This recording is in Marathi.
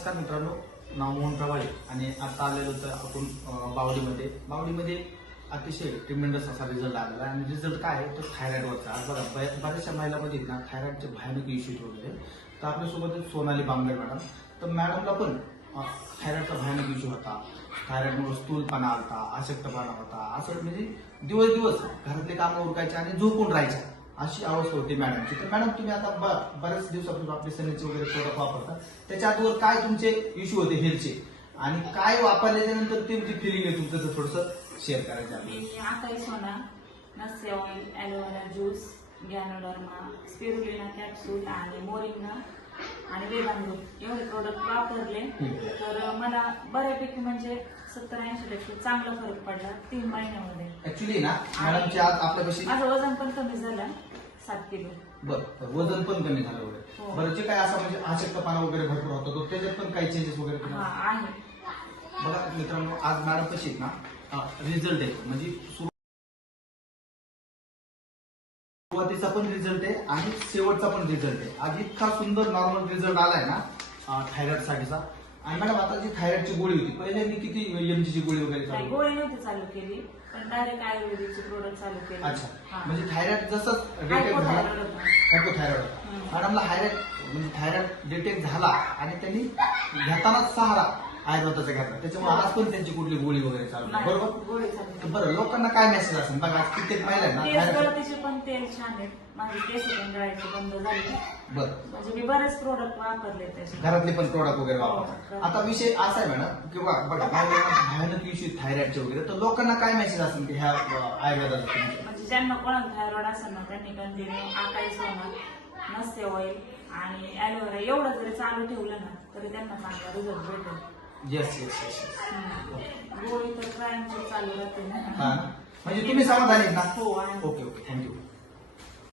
नमस्कार मित्रांनो नाव मोहन प्रवाळे आणि आता आलेलो तर आपण बावडीमध्ये. बावडीमध्ये अतिशय ट्रिमेंडस असा रिझल्ट आलेला आणि रिझल्ट काय आहे? तो थायरॉइडवरचा आज बघा बऱ्याचशा महिलामध्ये ना थायरॉइडचे भयानक इश्यूज वगैरे तर आपल्यासोबत सोनाली बांगडे मॅडम. तर मॅडमला पण थायरॉईडचा थायरॉइडचा भयानक इश्यू होता. थायरॉइडमुळे स्थूलपणा आलता अशक्तपणा होता. असं म्हणजे दिवस दिवस घरातले कामं उरकायचे आणि झोपून राहायचं. अशी अवस्था होती मॅडमची तर मॅडम तुम्ही आता ब- बऱ्याच दिवसापासून आपले सनेचे वगैरे प्रोडक्ट वापरता. त्याच्या आतवर काय तुमचे इश्यू होते हेल्थचे आणि काय वापरल्याच्या नंतर तुमची म्हणजे फिलिंग आहे तुमचं? तर थोडस शेअर करायचं आता मी आकाई सोना नस्य oil aloe vera juice ganoderma spirulina capsule आणि मोरिंगा आणि वेदांगूट एवढे प्रोडक्ट वापरले. तर मला बऱ्यापैकी म्हणजे सत्तर ऐंशी टक्के चांगला फरक पडला तीन महिन्यामध्ये. ऍक्च्युली ना मॅडमची आज आपल्यापाशी माझं वजन पण कमी झालं सात किलो. बरं वजन पण कमी झालं वगैरे हो. बरं जे काय असं म्हणजे अशक्तपणा वगैरे भरपूर होता तो त्याच्यात पण काही चेंजेस वगैरे हा? आहे. बघा मित्रांनो आज मॅडम कशी आहेत ना रिझल्ट आहे म्हणजे सुरुवातीचा पण रिझल्ट आहे आणि शेवटचा पण रिझल्ट आहे आज इतका सुंदर नॉर्मल रिझल्ट आलाय ना थायरॉइड साठीचा आणि मॅडम आता जी थायरॉइडची गोळी होती पहिले मी किती एमजी ची गोळी वगैरे चालू गोळी नव्हती चालू केली पण डायरेक्ट आयुर्वेदिकचे प्रोडक्ट चालू केले अच्छा. म्हणजे थायरॉइड जसं डिटेक्ट झाला होतं. हायपोथायरॉइड. मॅडमला हायरॉइड म्हणजे थायरॉइड डिटेक्ट झाला आणि त्यांनी घेतानाच सहारा आयुर्वेदाचा घेतला त्याच्यामुळे आज पण त्यांची कुठली गोळी वगैरे चालू नाही. नाही, बरोबर? गोळी चालू तर बरं लोकांना काय मेसेज असेल? बघा आज कित्येक आहे ना केस thyroid- गळतीचे पण तेल छान आहेत. माझे केस पण गळायचे बंद झाले. बरं. म्हणजे मी बरेच प्रोडक्ट वापरले त्याचे घरातले पण प्रोडक्ट वगैरे हो, वापरतात. आता विषय असा आहे मॅडम की बघा भयानक इश्यू थायरॉइडचे वगैरे. तर लोकांना काय मेसेज असेल की ह्या अं, आयुर्वेदाचा तुमच्या? म्हणजे ज्यांना कोणाला थायरॉइड असेल ना त्यांनी कंटिन्यू आकाई सोना नसते ऑइल आणि ॲलोवेरा एवढं जरी चालू ठेवलं ना तरी त्यांना चांगला रिझल्ट भेटेल. Yes yes yes. गोळी तर कायमची चालू राहते हा. ना? म्हणजे तुम्ही समाधानी आहेत ना? हो आहे ओके ओके थँक्यू